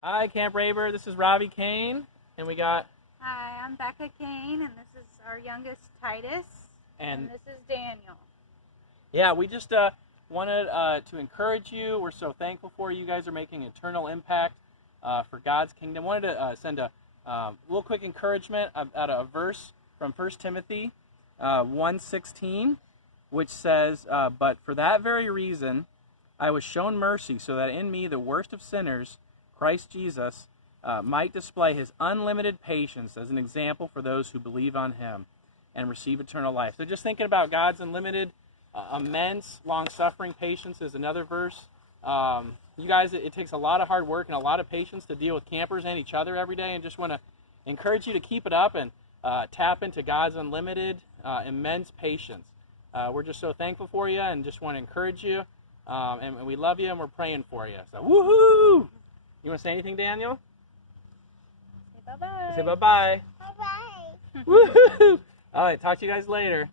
Hi, Camp Raver. This is Robbie Kane, and we got... Hi, I'm Becca Kane, and this is our youngest, Titus, and this is Daniel. Yeah, we just wanted to encourage you. We're so thankful for you. You guys are making eternal impact for God's kingdom. Wanted to send a little quick encouragement out of a verse from 1 Timothy 1:16, which says, "But for that very reason I was shown mercy, so that in me, the worst of sinners, Christ Jesus, might display his unlimited patience as an example for those who believe on him and receive eternal life." So just thinking about God's unlimited, immense, long-suffering patience is another verse. You guys, it takes a lot of hard work and a lot of patience to deal with campers and each other every day, and just want to encourage you to keep it up and tap into God's unlimited, immense patience. We're just so thankful for you and just want to encourage you, and we love you and we're praying for you. So, woohoo! You want to say anything, Daniel? Say bye-bye. Say bye-bye. Bye-bye. Woohoo! All right, talk to you guys later.